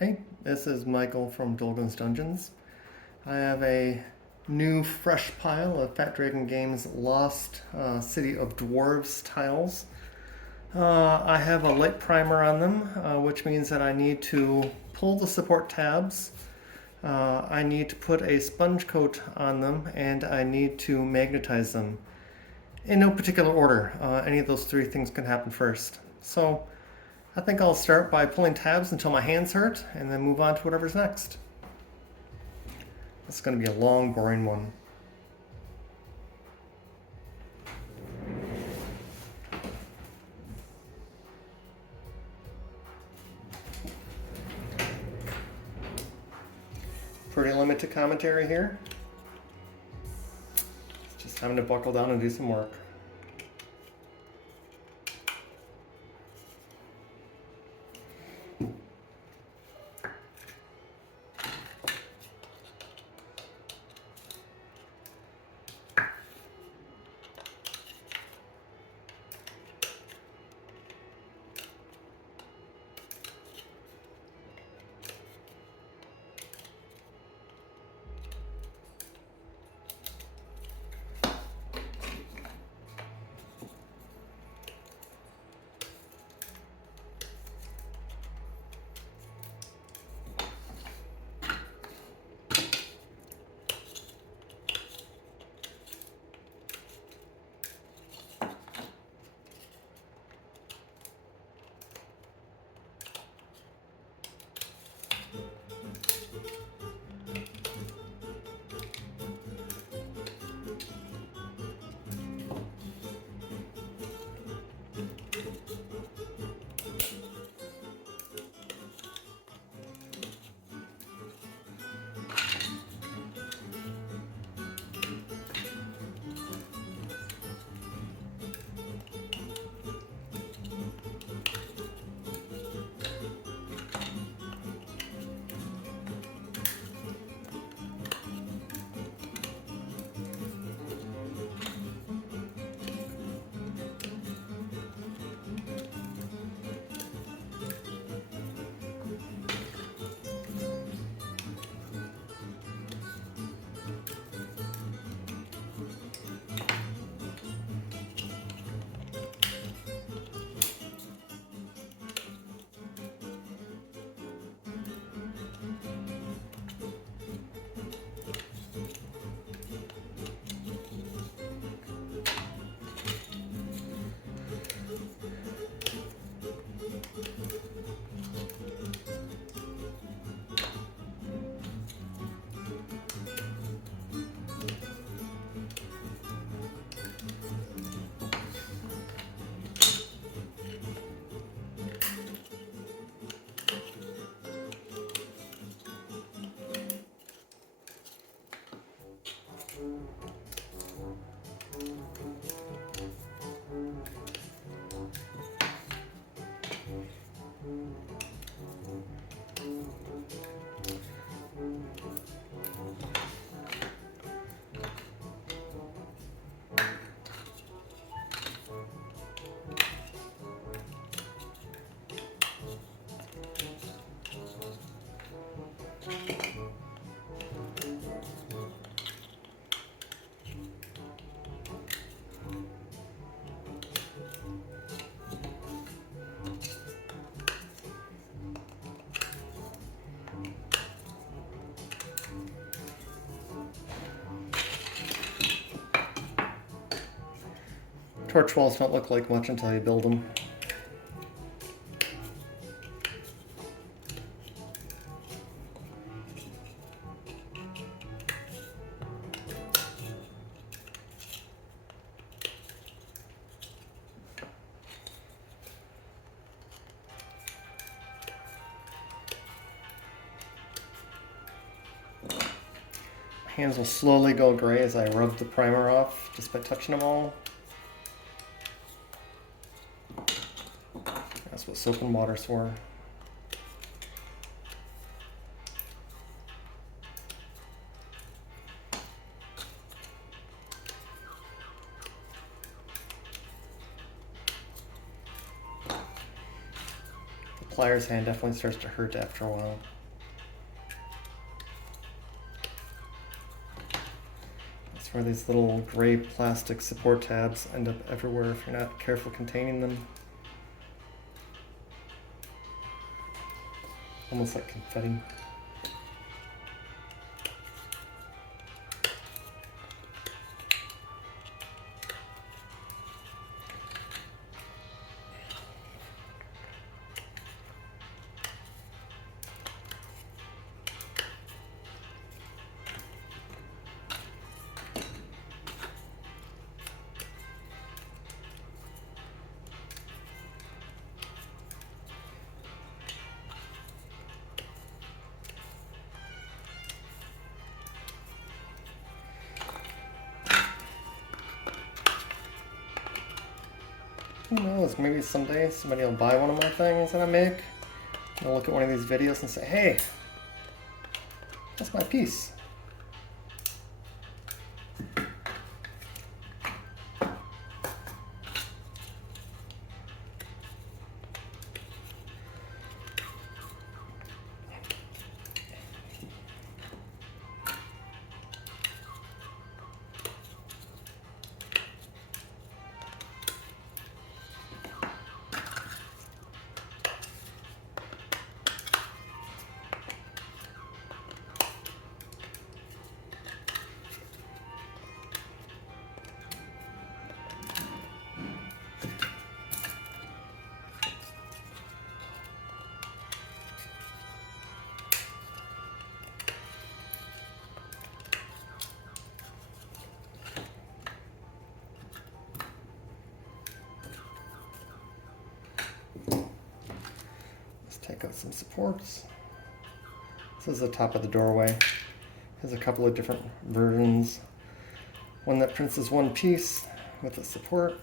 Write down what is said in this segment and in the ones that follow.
Hey, this is Michael from Dolgan's Dungeons. I have a new fresh pile of Fat Dragon Games Lost City of Dwarves tiles. I have a light primer on them, which means that I need to pull the support tabs. I need to put a sponge coat on them, and I need to magnetize them. In no particular order, any of those three things can happen first. So I think I'll start by pulling tabs until my hands hurt, and then move on to whatever's next. It's going to be a long, boring one. Pretty limited commentary here. It's just time to buckle down and do some work. Torch walls don't look like much until you build them. Hands will slowly go gray as I rub the primer off just by touching them all. That's what soap and water's for. player's hand definitely starts to hurt after a while. That's where these little gray plastic support tabs end up everywhere if you're not careful containing them. Almost like confetti. Who knows, maybe someday somebody will buy one of my things that I make. They'll look at one of these videos and say, hey, that's my piece. Take out some supports. This is the top of the doorway. There's a couple of different versions. One that prints as one piece with a support,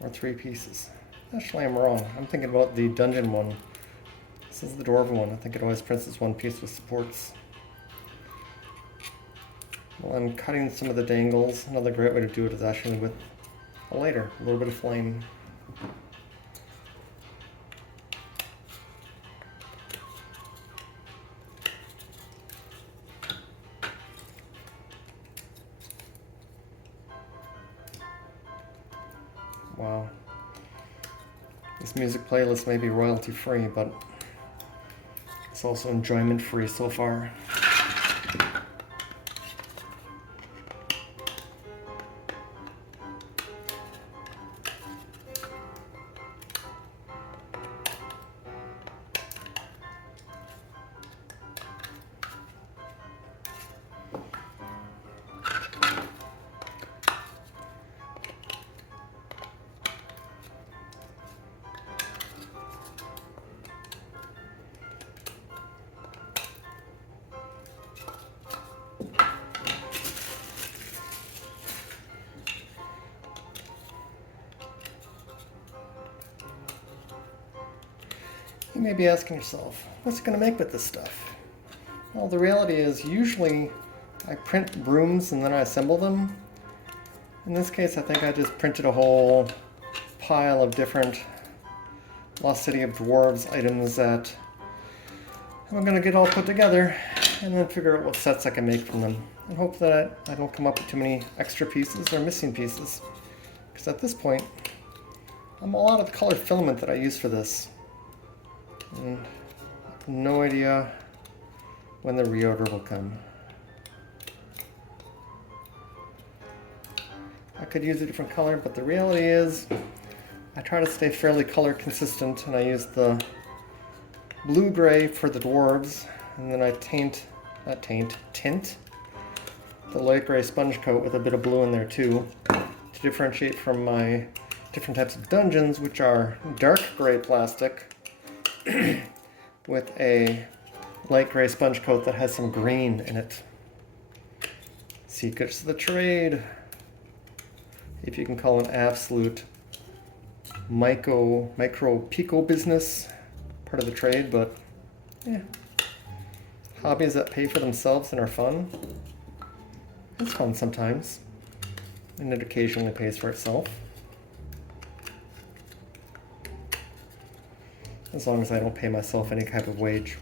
or 3 pieces. Actually, I'm wrong. I'm thinking about the dungeon one. This is the dwarven one. I think it always prints as one piece with supports. Well, I'm cutting some of the dangles. Another great way to do it is actually with a lighter, a little bit of flame. Wow. This music playlist may be royalty free, but it's also enjoyment free so far. You may be asking yourself, what's it going to make with this stuff? Well, the reality is usually I print brooms and then I assemble them. In this case, I think I just printed a whole pile of different Lost City of Dwarves items that I'm going to get all put together and then figure out what sets I can make from them. And hope that I don't come up with too many extra pieces or missing pieces. Because at this point, I'm all out of the colored filament that I use for this. And I have no idea when the reorder will come. I could use a different color, but the reality is I try to stay fairly color consistent, and I use the blue-gray for the dwarves, and then I tint the light gray sponge coat with a bit of blue in there too, to differentiate from my different types of dungeons, which are dark gray plastic with a light gray sponge coat that has some green in it. Secrets of the trade. If you can call an absolute micro pico business part of the trade, but yeah. Hobbies that pay for themselves and are fun. It's fun sometimes. And it occasionally pays for itself. as long as I don't pay myself any type of wage.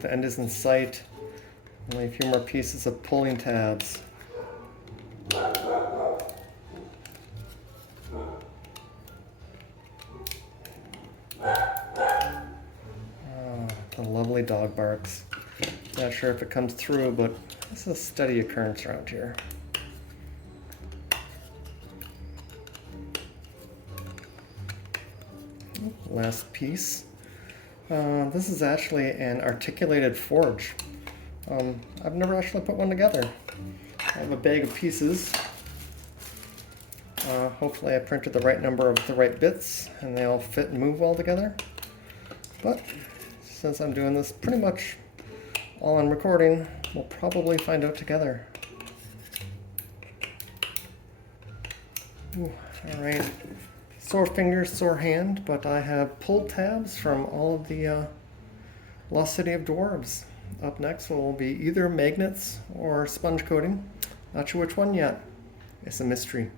The end is in sight. Only a few more pieces of pulling tabs. The lovely dog barks. Not sure if it comes through, but this is a steady occurrence around here. Last piece. This is actually an articulated forge. I've never actually put one together. I have a bag of pieces. Hopefully I printed the right number of the right bits and they all fit and move well together. But since I'm doing this pretty much all on recording, we'll probably find out together. Ooh, all right. Sore fingers, sore hand, but I have pulled tabs from all of the Lost City of Dwarves. Up next will be either magnets or sponge coating. Not sure which one yet. It's a mystery.